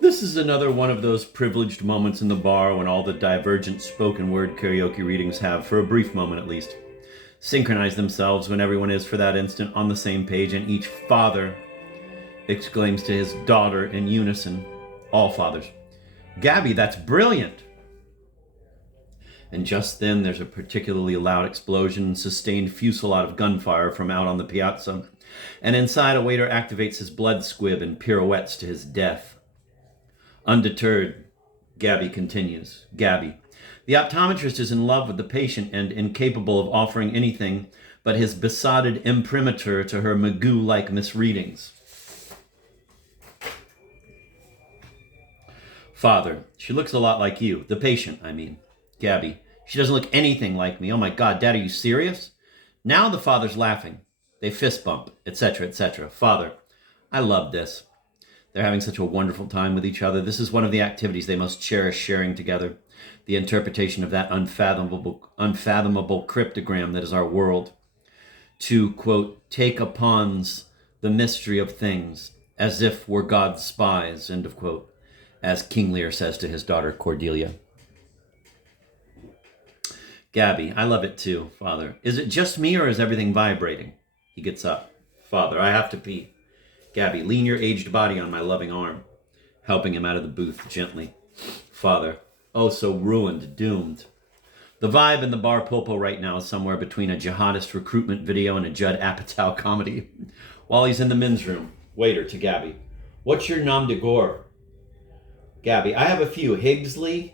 This is another one of those privileged moments in the bar when all the divergent spoken word karaoke readings have, for a brief moment at least, synchronized themselves when everyone is for that instant on the same page, and each father exclaims to his daughter in unison, all fathers, "Gabby, that's brilliant!" And just then there's a particularly loud explosion and sustained fusillade of gunfire from out on the piazza, and inside a waiter activates his blood squib and pirouettes to his death. Undeterred, Gabby continues. Gabby. The optometrist is in love with the patient and incapable of offering anything but his besotted imprimatur to her Magoo-like misreadings. Father. She looks a lot like you. The patient, I mean. Gabby. She doesn't look anything like me. Oh my God, Dad, are you serious? Now the father's laughing. They fist bump, etc., etc. Father. I love this. They're having such a wonderful time with each other. This is one of the activities they most cherish sharing together. The interpretation of that unfathomable cryptogram that is our world. To, quote, take upon's the mystery of things, as if we're God's spies, end of quote, as King Lear says to his daughter Cordelia. Gabby, I love it too, Father. Is it just me or is everything vibrating? He gets up. Father, I have to pee. Gabby, lean your aged body on my loving arm, helping him out of the booth gently. Father, oh, so ruined, doomed. The vibe in the bar Popo right now is somewhere between a jihadist recruitment video and a Judd Apatow comedy. While he's in the men's room, waiter to Gabby. What's your nom de gore? Gabby, I have a few. Higgsley,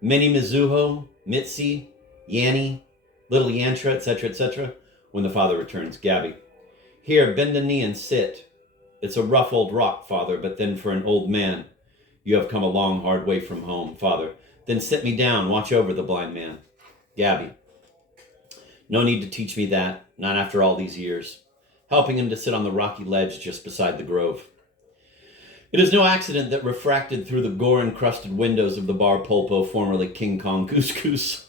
Minnie Mizuho, Mitzi, Yanni, Little Yantra, etc., etc. When the father returns, Gabby. Here, bend a knee and sit. It's a rough old rock, Father, but then for an old man, you have come a long, hard way from home, Father. Then sit me down, watch over the blind man. Gabby. No need to teach me that, not after all these years. Helping him to sit on the rocky ledge just beside the grove. It is no accident that refracted through the gore-encrusted windows of the bar Polpo, formerly King Kong Couscous,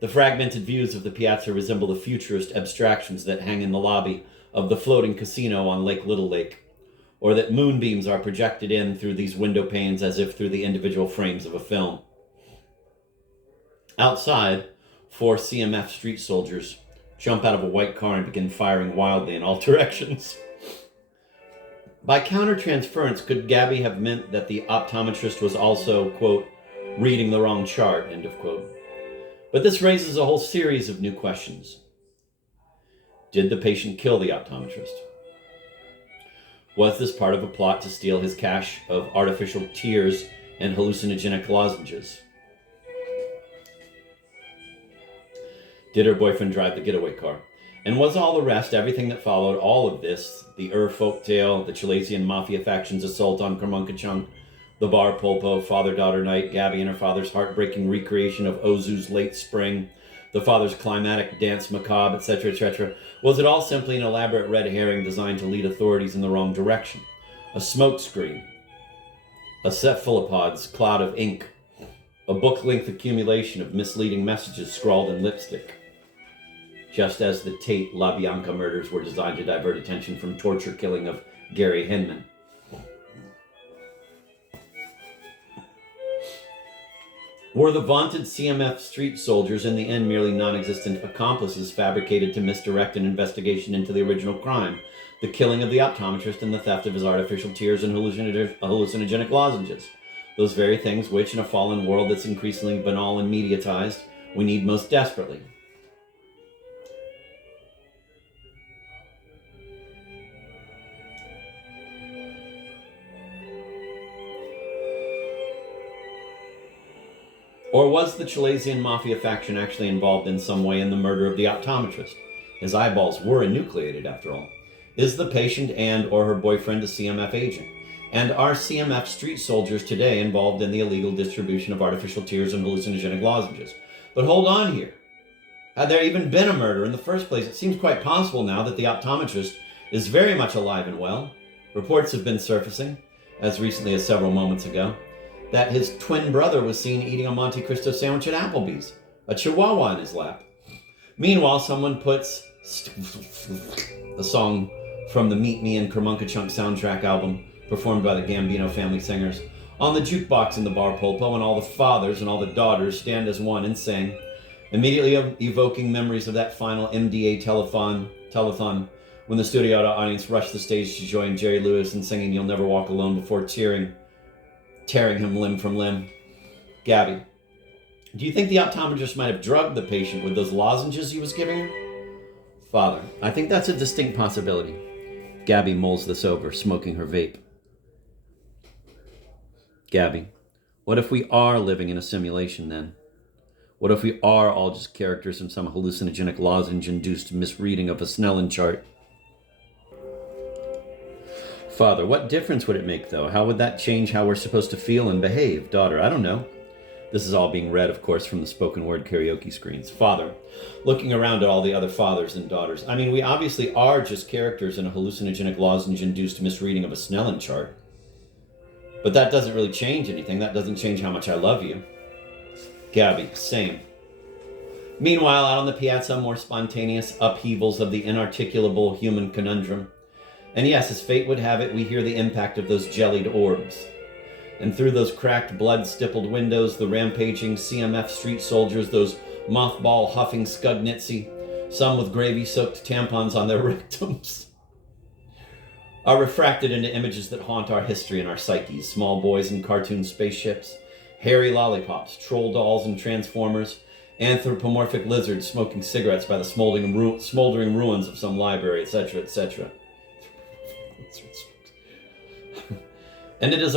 the fragmented views of the piazza resemble the futurist abstractions that hang in the lobby of the floating casino on Lake Little Lake, or that moonbeams are projected in through these window panes as if through the individual frames of a film. Outside, 4 CMF street soldiers jump out of a white car and begin firing wildly in all directions. By countertransference, could Gabby have meant that the optometrist was also, quote, reading the wrong chart, end of quote? But this raises a whole series of new questions. Did the patient kill the optometrist? Was this part of a plot to steal his cache of artificial tears and hallucinogenic lozenges? Did her boyfriend drive the getaway car? And was all the rest, everything that followed, all of this, the folktale, the Chilesian mafia faction's assault on Kermunkachunk, the bar Polpo, father-daughter night, Gabby and her father's heartbreaking recreation of Ozu's late spring, the father's climatic dance macabre, etc., etc., was it all simply an elaborate red herring designed to lead authorities in the wrong direction? A smokescreen, a cephalopod's cloud of ink, a book-length accumulation of misleading messages scrawled in lipstick, just as the Tate LaBianca murders were designed to divert attention from torture killing of Gary Hinman. Were the vaunted CMF street soldiers in the end merely non-existent accomplices fabricated to misdirect an investigation into the original crime, the killing of the optometrist and the theft of his artificial tears and hallucinogenic lozenges? Those very things which, in a fallen world that's increasingly banal and mediatized, we need most desperately. Or was the Chilesian mafia faction actually involved in some way in the murder of the optometrist? His eyeballs were enucleated, after all. Is the patient and or her boyfriend a CMF agent? And are CMF street soldiers today involved in the illegal distribution of artificial tears and hallucinogenic lozenges? But hold on here. Had there even been a murder in the first place, it seems quite possible now that the optometrist is very much alive and well. Reports have been surfacing, as recently as several moments ago, that his twin brother was seen eating a Monte Cristo sandwich at Applebee's, a chihuahua in his lap. Meanwhile, someone puts the song from the Meet Me and Kermunkachunk soundtrack album, performed by the Gambino family singers, on the jukebox in the bar polpo, and all the fathers and all the daughters stand as one and sing, immediately evoking memories of that final MDA telethon when the studio audience rushed the stage to join Jerry Lewis in singing You'll Never Walk Alone before tearing him limb from limb. Gabby, do you think the optometrist might have drugged the patient with those lozenges he was giving her? Father, I think that's a distinct possibility. Gabby mulls this over, smoking her vape. Gabby, what if we are living in a simulation then? What if we are all just characters in some hallucinogenic lozenge-induced misreading of a Snellen chart? Father, what difference would it make, though? How would that change how we're supposed to feel and behave? Daughter, I don't know. This is all being read, of course, from the spoken word karaoke screens. Father, looking around at all the other fathers and daughters. I mean, we obviously are just characters in a hallucinogenic lozenge-induced misreading of a Snellen chart. But that doesn't really change anything. That doesn't change how much I love you. Gabby, same. Meanwhile, out on the piazza, more spontaneous upheavals of the inarticulable human conundrum. And yes, as fate would have it, we hear the impact of those jellied orbs. And through those cracked, blood-stippled windows, the rampaging CMF street soldiers, those mothball huffing Scugnitzy, some with gravy-soaked tampons on their rectums, are refracted into images that haunt our history and our psyches. Small boys in cartoon spaceships, hairy lollipops, troll dolls and transformers, anthropomorphic lizards smoking cigarettes by the smoldering ruins of some library, etc., etc. And is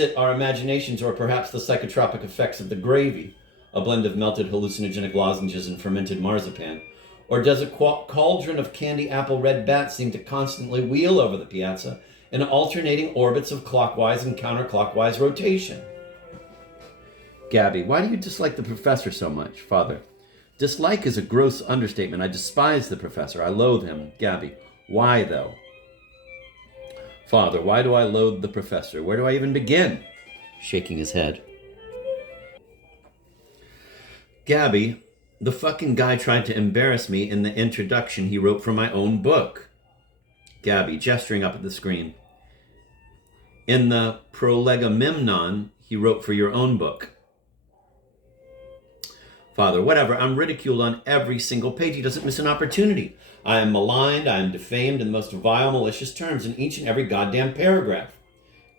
it our imaginations, or perhaps the psychotropic effects of the gravy, a blend of melted hallucinogenic lozenges and fermented marzipan? Or does a cauldron of candy apple red bats seem to constantly wheel over the piazza in alternating orbits of clockwise and counterclockwise rotation? Gabby, why do you dislike the professor so much? Father, dislike is a gross understatement. I despise the professor. I loathe him. Gabby, why though? Father, why do I loathe the professor? Where do I even begin? Shaking his head. Gabby, the fucking guy tried to embarrass me in the introduction he wrote for my own book. Gabby, gesturing up at the screen. In the prolegomemnon he wrote for your own book. Father, whatever, I'm ridiculed on every single page. He doesn't miss an opportunity. I am maligned, I am defamed in the most vile, malicious terms in each and every goddamn paragraph.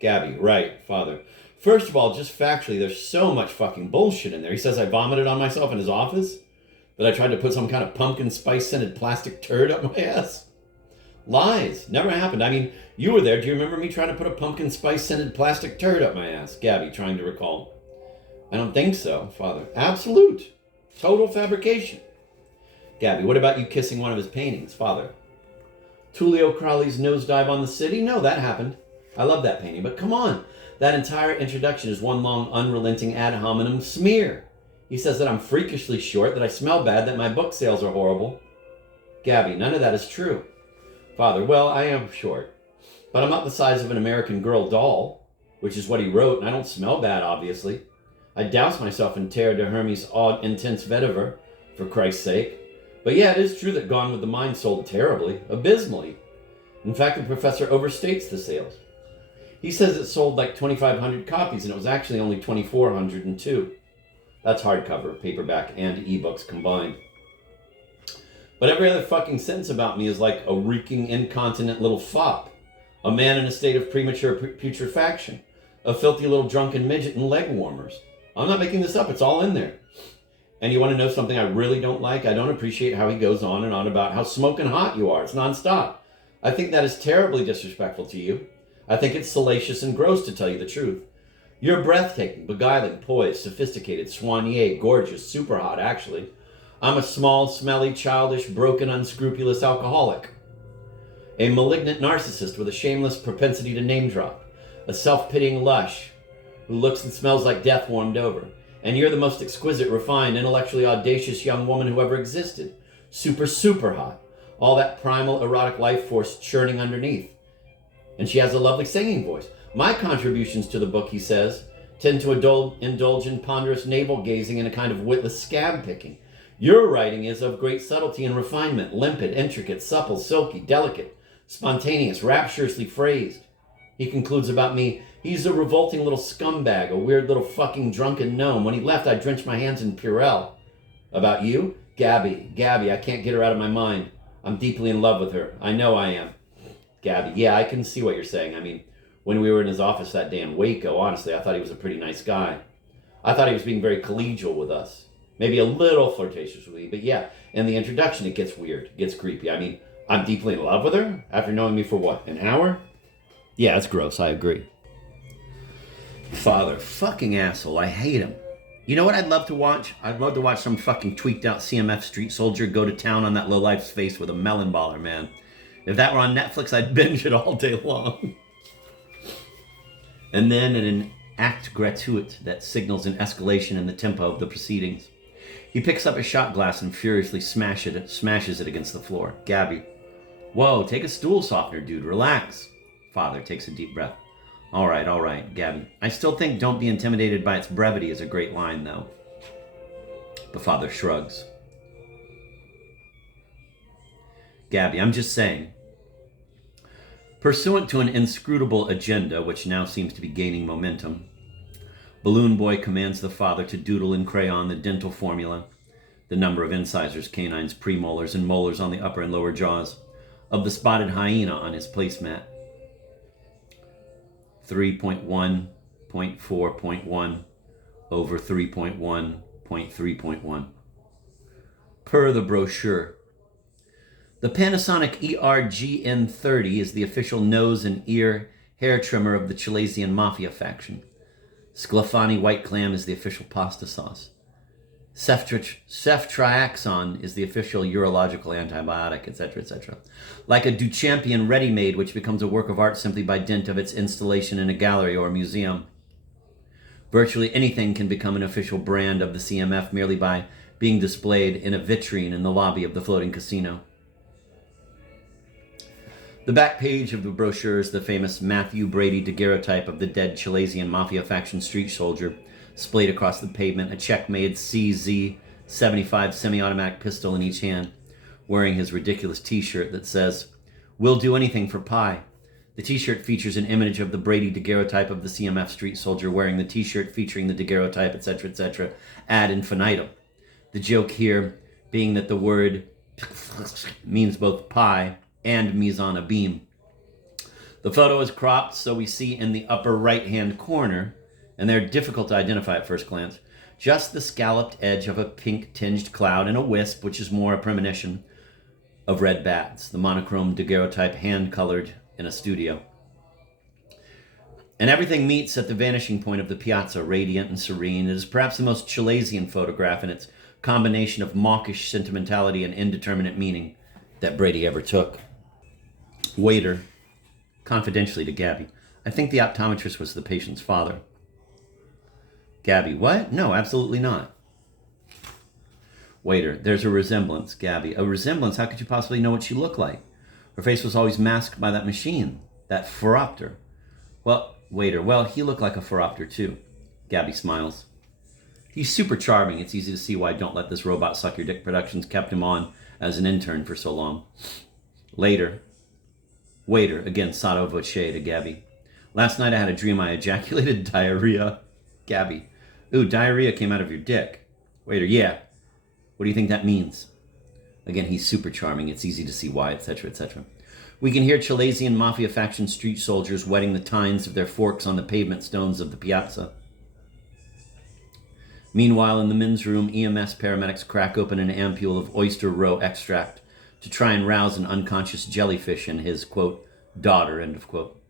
Gabby, right, Father. First of all, just factually, there's so much fucking bullshit in there. He says I vomited on myself in his office, that I tried to put some kind of pumpkin spice-scented plastic turd up my ass. Lies. Never happened. I mean, you were there. Do you remember me trying to put a pumpkin spice-scented plastic turd up my ass? Gabby, trying to recall. I don't think so, Father. Absolute. Total fabrication. Gabby, what about you kissing one of his paintings? Father, Tullio Crowley's Nosedive on the City? No, that happened. I love that painting. But come on. That entire introduction is one long, unrelenting ad hominem smear. He says that I'm freakishly short, that I smell bad, that my book sales are horrible. Gabby, none of that is true. Father, well, I am short. But I'm not the size of an American Girl doll, which is what he wrote, and I don't smell bad, obviously. I douse myself in Terre de Hermes' odd, intense vetiver, for Christ's sake. But yeah, it is true that Gone with the Mind sold terribly, abysmally. In fact, the professor overstates the sales. He says it sold like 2,500 copies, and it was actually only 2,402. That's hardcover, paperback, and ebooks combined. But every other fucking sentence about me is like a reeking, incontinent little fop. A man in a state of premature putrefaction. A filthy little drunken midget in leg warmers. I'm not making this up, it's all in there. And you want to know something I really don't like? I don't appreciate how he goes on and on about how smoking hot you are. It's nonstop. I think that is terribly disrespectful to you. I think it's salacious and gross, to tell you the truth. You're breathtaking, beguiling, poised, sophisticated, soigné, gorgeous, super hot, actually. I'm a small, smelly, childish, broken, unscrupulous alcoholic. A malignant narcissist with a shameless propensity to name drop. A self-pitying lush who looks and smells like death warmed over. And you're the most exquisite, refined, intellectually audacious young woman who ever existed. Super, super hot. All that primal, erotic life force churning underneath. And she has a lovely singing voice. My contributions to the book, he says, tend to indulge in ponderous navel-gazing and a kind of witless scab-picking. Your writing is of great subtlety and refinement, limpid, intricate, supple, silky, delicate, spontaneous, rapturously phrased. He concludes about me, he's a revolting little scumbag, a weird little fucking drunken gnome. When he left, I drenched my hands in Purell. About you? Gabby, I can't get her out of my mind. I'm deeply in love with her. I know I am. Gabby, yeah, I can see what you're saying. I mean, when we were in his office that day in Waco, honestly, I thought he was a pretty nice guy. I thought he was being very collegial with us. Maybe a little flirtatious with me, but yeah, in the introduction, it gets weird, it gets creepy. I mean, I'm deeply in love with her after knowing me for what, an hour? Yeah, that's gross, I agree. Father, fucking asshole, I hate him. You know what I'd love to watch? I'd love to watch some fucking tweaked out CMF street soldier go to town on that lowlife's face with a melon baller, man. If that were on Netflix, I'd binge it all day long. And then in an act gratuit that signals an escalation in the tempo of the proceedings, he picks up a shot glass and furiously smashes it against the floor. Gabby, whoa, take a stool softener, dude, relax. Father takes a deep breath. All right, Gabby. I still think don't be intimidated by its brevity is a great line, though. The father shrugs. Gabby, I'm just saying. Pursuant to an inscrutable agenda, which now seems to be gaining momentum, Balloon Boy commands the father to doodle in crayon the dental formula, the number of incisors, canines, premolars, and molars on the upper and lower jaws of the spotted hyena on his placemat. 3.1.4.1 over 3.1.3.1. Per the brochure. The Panasonic ERGN30 is the official nose and ear hair trimmer of the Chilesian Mafia faction. Sclafani White Clam is the official pasta sauce. Ceftriaxone is the official urological antibiotic, etc., etc. Like a Duchampion ready-made, which becomes a work of art simply by dint of its installation in a gallery or a museum. Virtually anything can become an official brand of the CMF merely by being displayed in a vitrine in the lobby of the floating casino. The back page of the brochure is the famous Matthew Brady daguerreotype of the dead Chilesian Mafia faction street soldier, splayed across the pavement, a check-made CZ-75 semi-automatic pistol in each hand, wearing his ridiculous t-shirt that says, "We'll do anything for pie." The t-shirt features an image of the Brady daguerreotype of the CMF street soldier wearing the t-shirt featuring the daguerreotype, etc., etc., ad infinitum. The joke here being that the word means both pie and mise en abîme. The photo is cropped, so we see in the upper right-hand corner, and they're difficult to identify at first glance, just the scalloped edge of a pink-tinged cloud and a wisp, which is more a premonition of red bats, the monochrome daguerreotype hand-colored in a studio. And everything meets at the vanishing point of the piazza, radiant and serene. It is perhaps the most Chilesian photograph in its combination of mawkish sentimentality and indeterminate meaning that Brady ever took. Waiter, confidentially to Gabby, I think the optometrist was the patient's father. Gabby, what? No, absolutely not. Waiter, there's a resemblance. Gabby, a resemblance? How could you possibly know what she looked like? Her face was always masked by that machine, that phoropter. Waiter, he looked like a phoropter too. Gabby smiles. He's super charming. It's easy to see why Don't Let This Robot Suck Your Dick Productions kept him on as an intern for so long. Later. Waiter, again, sotto voce to Gabby. Last night I had a dream I ejaculated diarrhea. Gabby, ooh, diarrhea came out of your dick. Waiter, yeah. What do you think that means? Again, he's super charming. It's easy to see why, etc., etc. We can hear Chilesian Mafia faction street soldiers wetting the tines of their forks on the pavement stones of the piazza. Meanwhile, in the men's room, EMS paramedics crack open an ampule of oyster roe extract to try and rouse an unconscious jellyfish and his, quote, daughter, end of quote.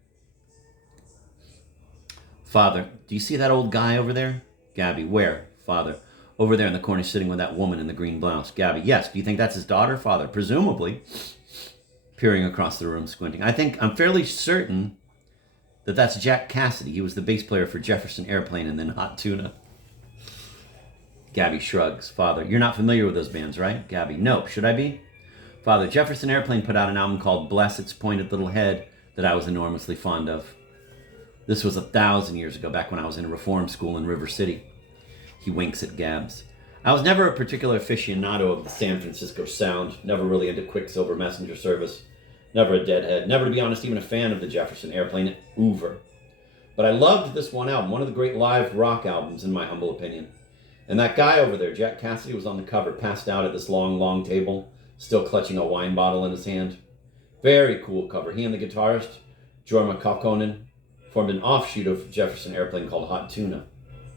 Father, do you see that old guy over there? Gabby, where? Father, over there in the corner sitting with that woman in the green blouse. Gabby, yes. Do you think that's his daughter? Father, presumably. Peering across the room, squinting. I'm fairly certain that that's Jack Cassidy. He was the bass player for Jefferson Airplane and then Hot Tuna. Gabby shrugs. Father, you're not familiar with those bands, right? Gabby, no. Should I be? Father, Jefferson Airplane put out an album called Bless Its Pointed Little Head that I was enormously fond of. This was 1,000 years ago, back when I was in a reform school in River City. He winks at Gabs. I was never a particular aficionado of the San Francisco Sound, never really into Quicksilver messenger service, never a deadhead, never, to be honest, even a fan of the Jefferson Airplane, Hoover. But I loved this one album, one of the great live rock albums, in my humble opinion. And that guy over there, Jack Cassidy, was on the cover, passed out at this long, long table, still clutching a wine bottle in his hand. Very cool cover. He and the guitarist, Jorma Kaukonen, formed an offshoot of Jefferson Airplane called Hot Tuna,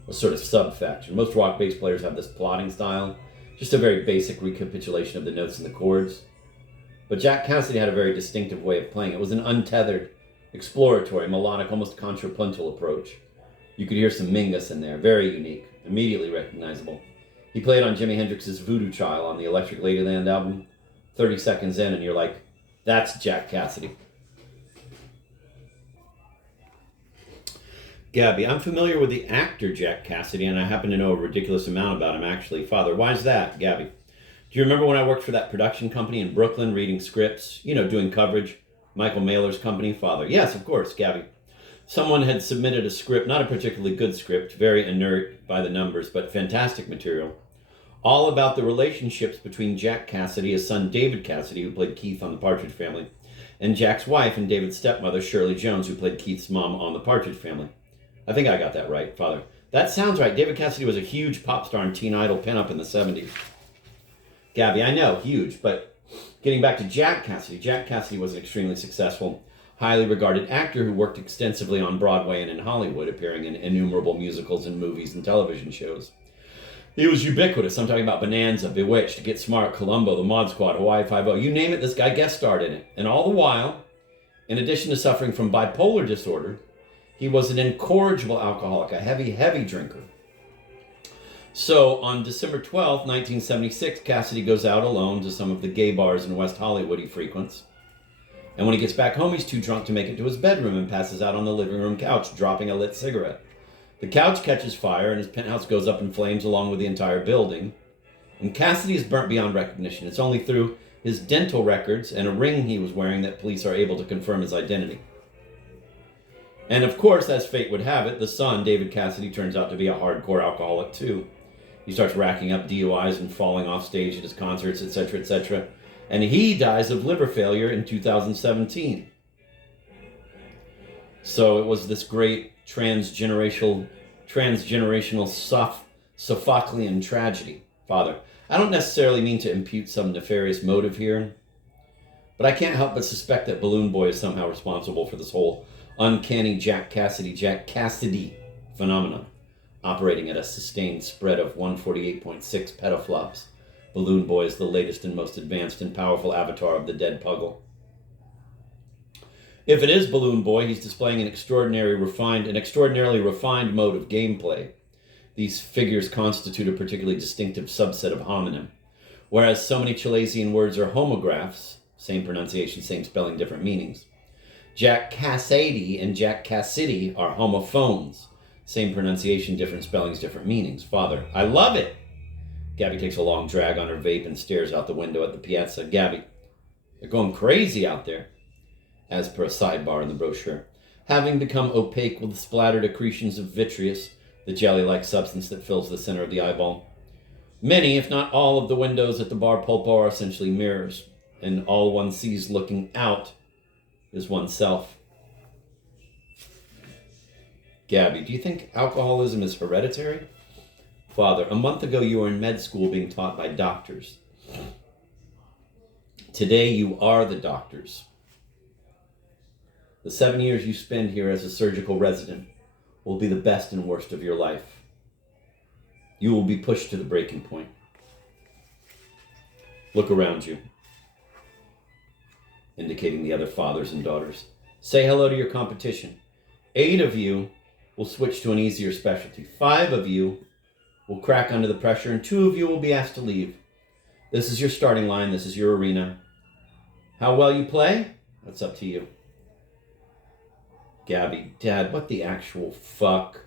a sort of sub-faction. Most rock bass players have this plotting style, just a very basic recapitulation of the notes and the chords. But Jack Cassidy had a very distinctive way of playing. It was an untethered, exploratory, melodic, almost contrapuntal approach. You could hear some Mingus in there, very unique, immediately recognizable. He played on Jimi Hendrix's Voodoo Child on the Electric Ladyland album. 30 seconds in and you're like, that's Jack Cassidy. Gabby, I'm familiar with the actor Jack Cassidy, and I happen to know a ridiculous amount about him, actually. Father, why is that, Gabby? Do you remember when I worked for that production company in Brooklyn, reading scripts, doing coverage? Michael Mailer's company? Father, yes, of course, Gabby. Someone had submitted a script, not a particularly good script, very inert by the numbers, but fantastic material, all about the relationships between Jack Cassidy, his son David Cassidy, who played Keith on The Partridge Family, and Jack's wife and David's stepmother, Shirley Jones, who played Keith's mom on The Partridge Family. I think I got that right, Father. That sounds right. David Cassidy was a huge pop star and teen idol pinup in the 70s. Gabby, I know, huge, but getting back to Jack Cassidy was an extremely successful, highly regarded actor who worked extensively on Broadway and in Hollywood, appearing in innumerable musicals and movies and television shows. He was ubiquitous. I'm talking about Bonanza, Bewitched, Get Smart, Columbo, The Mod Squad, Hawaii Five-0. You name it, this guy guest starred in it. And all the while, in addition to suffering from bipolar disorder, he was an incorrigible alcoholic, a heavy, heavy drinker. So on December 12th, 1976, Cassidy goes out alone to some of the gay bars in West Hollywood he frequents. And when he gets back home, he's too drunk to make it to his bedroom and passes out on the living room couch, dropping a lit cigarette. The couch catches fire and his penthouse goes up in flames along with the entire building. And Cassidy is burnt beyond recognition. It's only through his dental records and a ring he was wearing that police are able to confirm his identity. And of course, as fate would have it, the son, David Cassidy, turns out to be a hardcore alcoholic too. He starts racking up DUIs and falling off stage at his concerts, etc., etc. And he dies of liver failure in 2017. So it was this great transgenerational Sophoclean tragedy, Father. I don't necessarily mean to impute some nefarious motive here, but I can't help but suspect that Balloon Boy is somehow responsible for this whole uncanny Jack Cassidy phenomenon, operating at a sustained spread of 148.6 petaflops. Balloon Boy is the latest and most advanced and powerful avatar of the dead Puggle. If it is Balloon Boy, he's displaying an extraordinarily refined mode of gameplay. These figures constitute a particularly distinctive subset of homonym. Whereas so many Chilesian words are homographs, same pronunciation, same spelling, different meanings, Jack Cassidy and Jack Cassidy are homophones. Same pronunciation, different spellings, different meanings. Father, I love it. Gabby takes a long drag on her vape and stares out the window at the piazza. Gabby, they're going crazy out there, as per a sidebar in the brochure. Having become opaque with splattered accretions of vitreous, the jelly-like substance that fills the center of the eyeball. Many, if not all, of the windows at the bar pulpo are essentially mirrors, and all one sees looking out is oneself. Gabby, do you think alcoholism is hereditary? Father, a month ago you were in med school being taught by doctors. Today you are the doctors. The 7 years you spend here as a surgical resident will be the best and worst of your life. You will be pushed to the breaking point. Look around you, indicating the other fathers and daughters. Say hello to your competition. 8 of you will switch to an easier specialty. 5 of you will crack under the pressure, and 2 of you will be asked to leave. This is your starting line. This is your arena. How well you play? That's up to you. Gabby, Dad, what the actual fuck?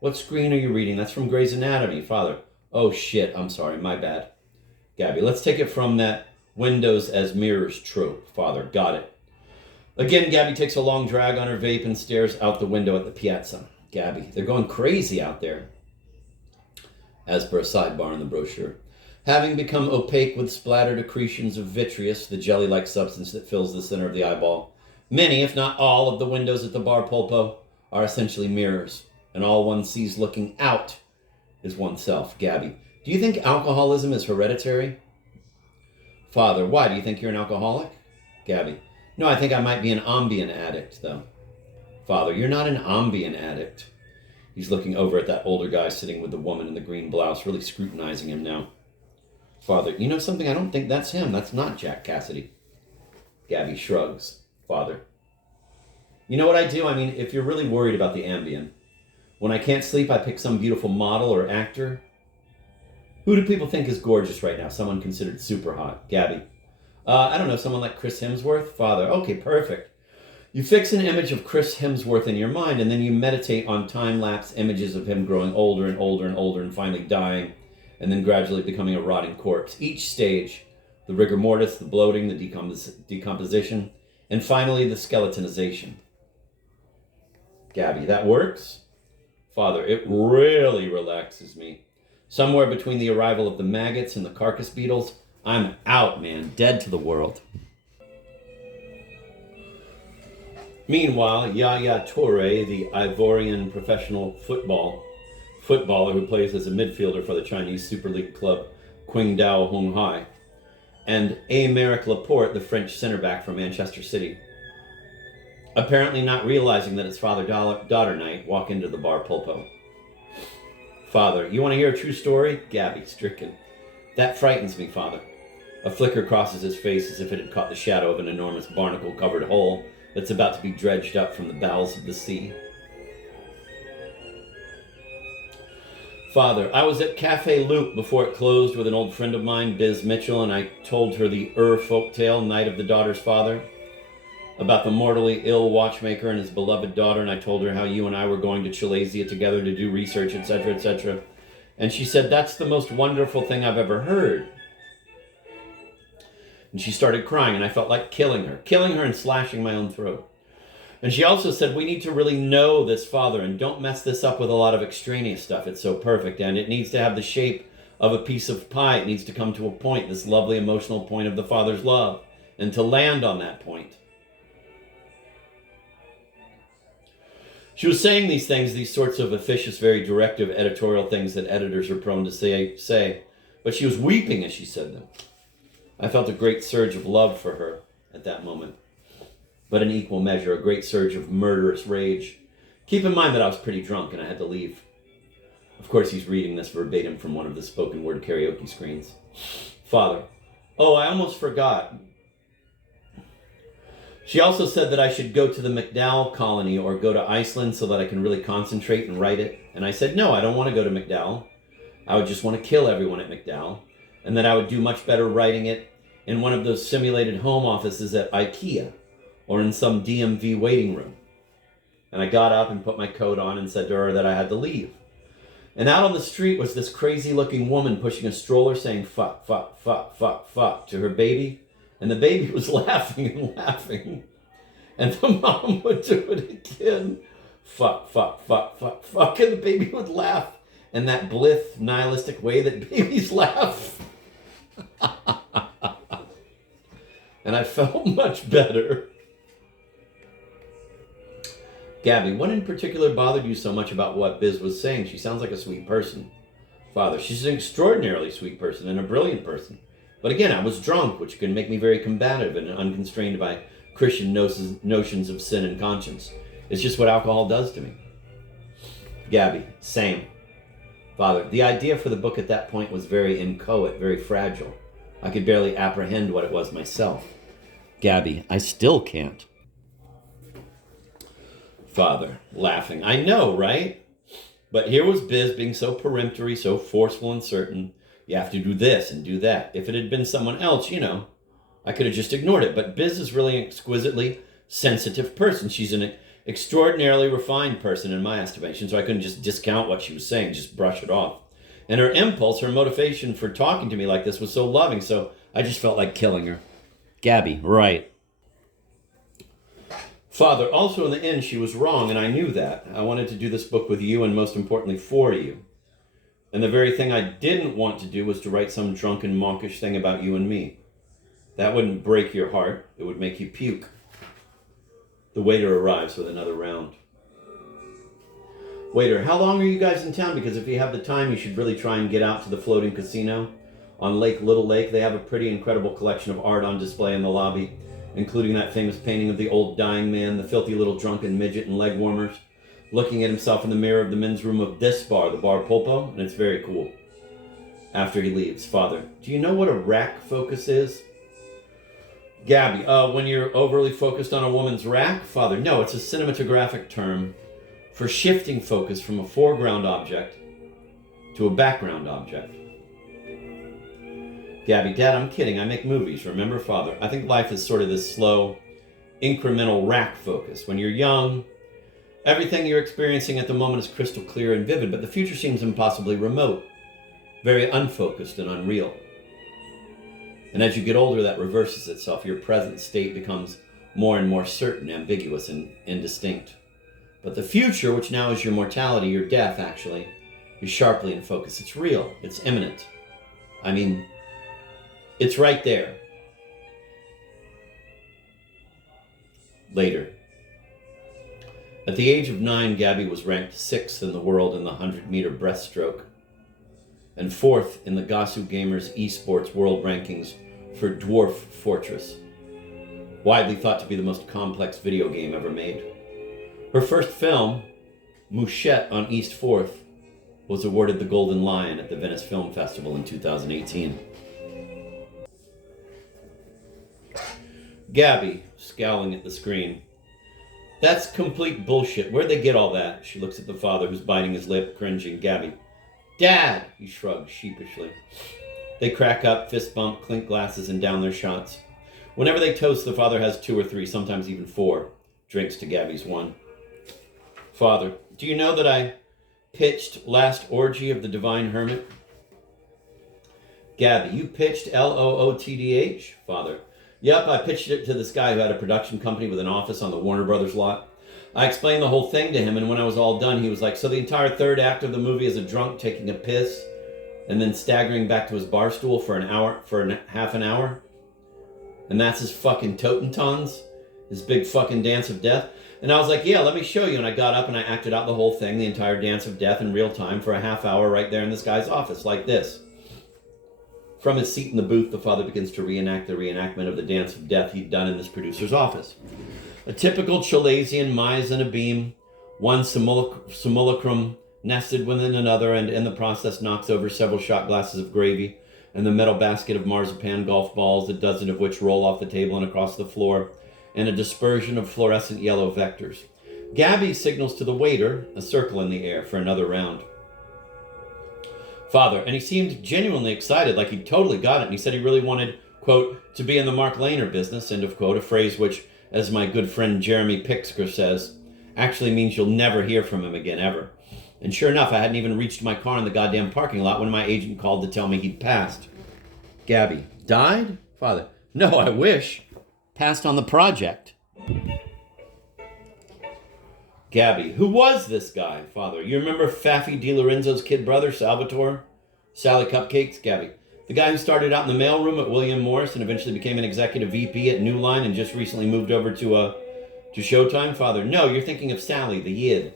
What screen are you reading? That's from Grey's Anatomy. Father, oh shit, I'm sorry, my bad. Gabby, let's take it from that windows as mirrors trope. Father, got it. Again, Gabby takes a long drag on her vape and stares out the window at the piazza. Gabby, they're going crazy out there, as per a sidebar in the brochure. Having become opaque with splattered accretions of vitreous, the jelly-like substance that fills the center of the eyeball, many, if not all, of the windows at the bar Polpo are essentially mirrors, and all one sees looking out is oneself. Gabby, do you think alcoholism is hereditary? Father, why? Do you think you're an alcoholic? Gabby, no, I think I might be an Ambien addict, though. Father, you're not an Ambien addict. He's looking over at that older guy sitting with the woman in the green blouse, really scrutinizing him now. Father, you know something? I don't think that's him. That's not Jack Cassidy. Gabby shrugs. Father, you know what I do? I mean, if you're really worried about the Ambien, when I can't sleep, I pick some beautiful model or actor. Who do people think is gorgeous right now? Someone considered super hot. Gabby, I don't know, someone like Chris Hemsworth? Father, okay, perfect. You fix an image of Chris Hemsworth in your mind, and then you meditate on time-lapse images of him growing older and older and older and finally dying, and then gradually becoming a rotting corpse. Each stage, the rigor mortis, the bloating, the decomposition, and finally the skeletonization. Gabby, that works? Father, it really relaxes me. Somewhere between the arrival of the maggots and the carcass beetles, I'm out, man, dead to the world. Meanwhile, Yaya Toure, the Ivorian professional footballer who plays as a midfielder for the Chinese Super League club Qingdao Honghai, and Aymeric Laporte, the French center back from Manchester City, apparently not realizing that it's father-daughter night, walk into the bar Polpo. Father, you want to hear a true story? Gabby, stricken. That frightens me, Father. A flicker crosses his face as if it had caught the shadow of an enormous barnacle-covered hole that's about to be dredged up from the bowels of the sea. Father, I was at Café Loop before it closed with an old friend of mine, Biz Mitchell, and I told her the folktale, Night of the Daughter's Father, about the mortally ill watchmaker and his beloved daughter, and I told her how you and I were going to Chilesia together to do research, etc., etc. And she said, that's the most wonderful thing I've ever heard. And she started crying, and I felt like killing her and slashing my own throat. And she also said, we need to really know this Father, and don't mess this up with a lot of extraneous stuff. It's so perfect, and it needs to have the shape of a piece of pie. It needs to come to a point, this lovely emotional point of the Father's love, and to land on that point. She was saying these things, these sorts of officious, very directive editorial things that editors are prone to say, but she was weeping as she said them. I felt a great surge of love for her at that moment, but in equal measure, a great surge of murderous rage. Keep in mind that I was pretty drunk and I had to leave. Of course, he's reading this verbatim from one of the spoken word karaoke screens. Father, oh, I almost forgot. She also said that I should go to the MacDowell colony or go to Iceland so that I can really concentrate and write it. And I said, no, I don't want to go to MacDowell. I would just want to kill everyone at MacDowell. And that I would do much better writing it in one of those simulated home offices at IKEA or in some DMV waiting room. And I got up and put my coat on and said to her that I had to leave. And out on the street was this crazy looking woman pushing a stroller saying fuck, fuck, fuck, fuck, fuck to her baby. And the baby was laughing and laughing. And the mom would do it again. Fuck, fuck, fuck, fuck, fuck. And the baby would laugh in that blith, nihilistic way that babies laugh. And I felt much better. Gabby, what in particular bothered you so much about what Biz was saying? She sounds like a sweet person. Father, she's an extraordinarily sweet person and a brilliant person. But again, I was drunk, which can make me very combative and unconstrained by Christian notions of sin and conscience. It's just what alcohol does to me. Gabby, same. Father, the idea for the book at that point was very inchoate, very fragile. I could barely apprehend what it was myself. Gabby, I still can't. Father, laughing, I know, right? But here was Biz being so peremptory, so forceful and certain. You have to do this and do that. If it had been someone else, I could have just ignored it. But Biz is really an exquisitely sensitive person. She's an extraordinarily refined person in my estimation, so I couldn't just discount what she was saying, just brush it off. And her impulse, her motivation for talking to me like this was so loving, so I just felt like killing her. Gabby, right. Father, also in the end, she was wrong, and I knew that. I wanted to do this book with you, and most importantly, for you. And the very thing I didn't want to do was to write some drunken, mawkish thing about you and me. That wouldn't break your heart. It would make you puke. The waiter arrives with another round. Waiter, how long are you guys in town? Because if you have the time, you should really try and get out to the floating casino. On Little Lake, they have a pretty incredible collection of art on display in the lobby, including that famous painting of the old dying man, the filthy little drunken midget in leg warmers, looking at himself in the mirror of the men's room of this bar, the Bar Polpo, and it's very cool. After he leaves, Father, do you know what a rack focus is? Gabby, when you're overly focused on a woman's rack? Father, no, it's a cinematographic term for shifting focus from a foreground object to a background object. Gabby, Dad, I'm kidding. I make movies. Remember, Father? I think life is sort of this slow, incremental rack focus. When you're young, everything you're experiencing at the moment is crystal clear and vivid, but the future seems impossibly remote, very unfocused and unreal. And as you get older, that reverses itself. Your present state becomes more and more certain, ambiguous, and indistinct. But the future, which now is your mortality, your death, actually, is sharply in focus. It's real. It's imminent. I mean, it's right there. Later. At the age of 9, Gabby was ranked 6th in the world in the 100-meter breaststroke and 4th in the Gasu Gamers esports world rankings for Dwarf Fortress, widely thought to be the most complex video game ever made. Her first film, Mouchette on East 4th, was awarded the Golden Lion at the Venice Film Festival in 2018. Gabby, scowling at the screen. That's complete bullshit. Where'd they get all that? She looks at the father, who's biting his lip, cringing. Gabby. Dad! He shrugs sheepishly. They crack up, fist bump, clink glasses, and down their shots. Whenever they toast, the father has 2 or 3, sometimes even 4, drinks to Gabby's 1. Father, do you know that I pitched Last Orgy of the Divine Hermit? Gabby, you pitched LOOTDH? Father, yep, I pitched it to this guy who had a production company with an office on the Warner Brothers lot. I explained the whole thing to him, and when I was all done, he was like, so the entire third act of the movie is a drunk taking a piss and then staggering back to his bar stool for half an hour? And that's his fucking Totentons? His big fucking dance of death? And I was like, yeah, let me show you. And I got up and I acted out the whole thing, the entire dance of death in real time for a half hour right there in this guy's office, like this. From his seat in the booth, the father begins to reenact the reenactment of the dance of death he'd done in this producer's office. A typical Chalasian mise in a beam, one simulacrum nested within another, and in the process knocks over several shot glasses of gravy and the metal basket of marzipan golf balls, a dozen of which roll off the table and across the floor, and a dispersion of fluorescent yellow vectors. Gabby signals to the waiter, a circle in the air, for another round. Father, and he seemed genuinely excited, like he totally got it, and he said he really wanted, quote, to be in the Mark Lehner business, end of quote, a phrase which, as my good friend Jeremy Pixker says, actually means you'll never hear from him again, ever. And sure enough, I hadn't even reached my car in the goddamn parking lot when my agent called to tell me he'd passed. Gabby, died? Father, no, I wish. Passed on the project. Gabby, who was this guy? Father, you remember Faffy DiLorenzo's kid brother, Salvatore? Sally Cupcakes? Gabby, the guy who started out in the mailroom at William Morris and eventually became an executive VP at New Line and just recently moved over to Showtime? Father, no, you're thinking of Sally, the Yid.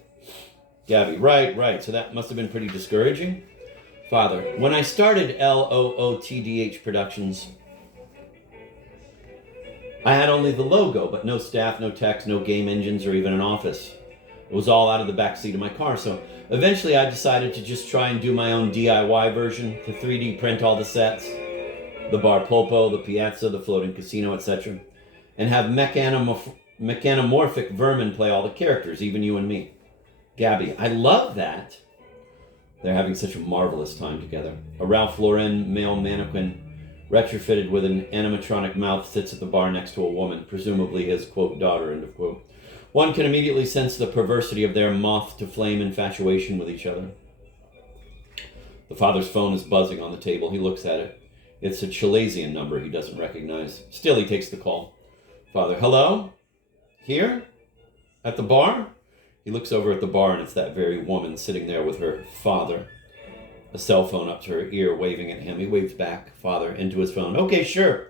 Gabby, right, so that must have been pretty discouraging. Father, when I started LOOTDH Productions, I had only the logo, but no staff, no techs, no game engines, or even an office. It was all out of the back seat of my car, so eventually I decided to just try and do my own DIY version, to 3D print all the sets, the Bar Polpo, the Piazza, the floating casino, etc., and have mechanomorphic vermin play all the characters, even you and me. Gabby, I love that. They're having such a marvelous time together. A Ralph Lauren male mannequin retrofitted with an animatronic mouth sits at the bar next to a woman, presumably his, quote, daughter, end of quote. One can immediately sense the perversity of their moth-to-flame infatuation with each other. The father's phone is buzzing on the table. He looks at it. It's a Chalasian number he doesn't recognize. Still, he takes the call. Father, hello? Here? At the bar? He looks over at the bar and it's that very woman sitting there with her father. A cell phone up to her ear, waving at him. He waves back, father, into his phone. Okay, sure.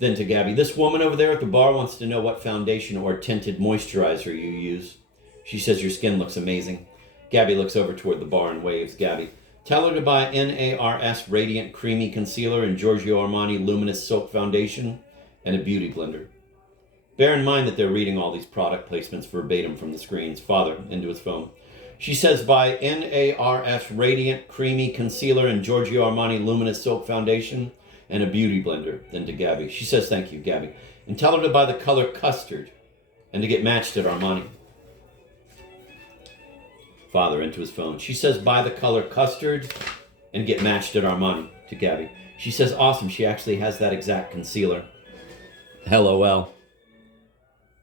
Then to Gabby, this woman over there at the bar wants to know what foundation or tinted moisturizer you use. She says your skin looks amazing. Gabby looks over toward the bar and waves. Gabby, tell her to buy NARS Radiant Creamy Concealer and Giorgio Armani Luminous Silk Foundation and a beauty blender. Bear in mind that they're reading all these product placements verbatim from the screens. Father, into his phone. She says buy NARS Radiant Creamy Concealer and Giorgio Armani Luminous Silk Foundation and a beauty blender. Then to Gabby. She says thank you, Gabby. And tell her to buy the color custard and to get matched at Armani. Father, into his phone. She says buy the color custard and get matched at Armani. To Gabby. She says awesome, she actually has that exact concealer. LOL.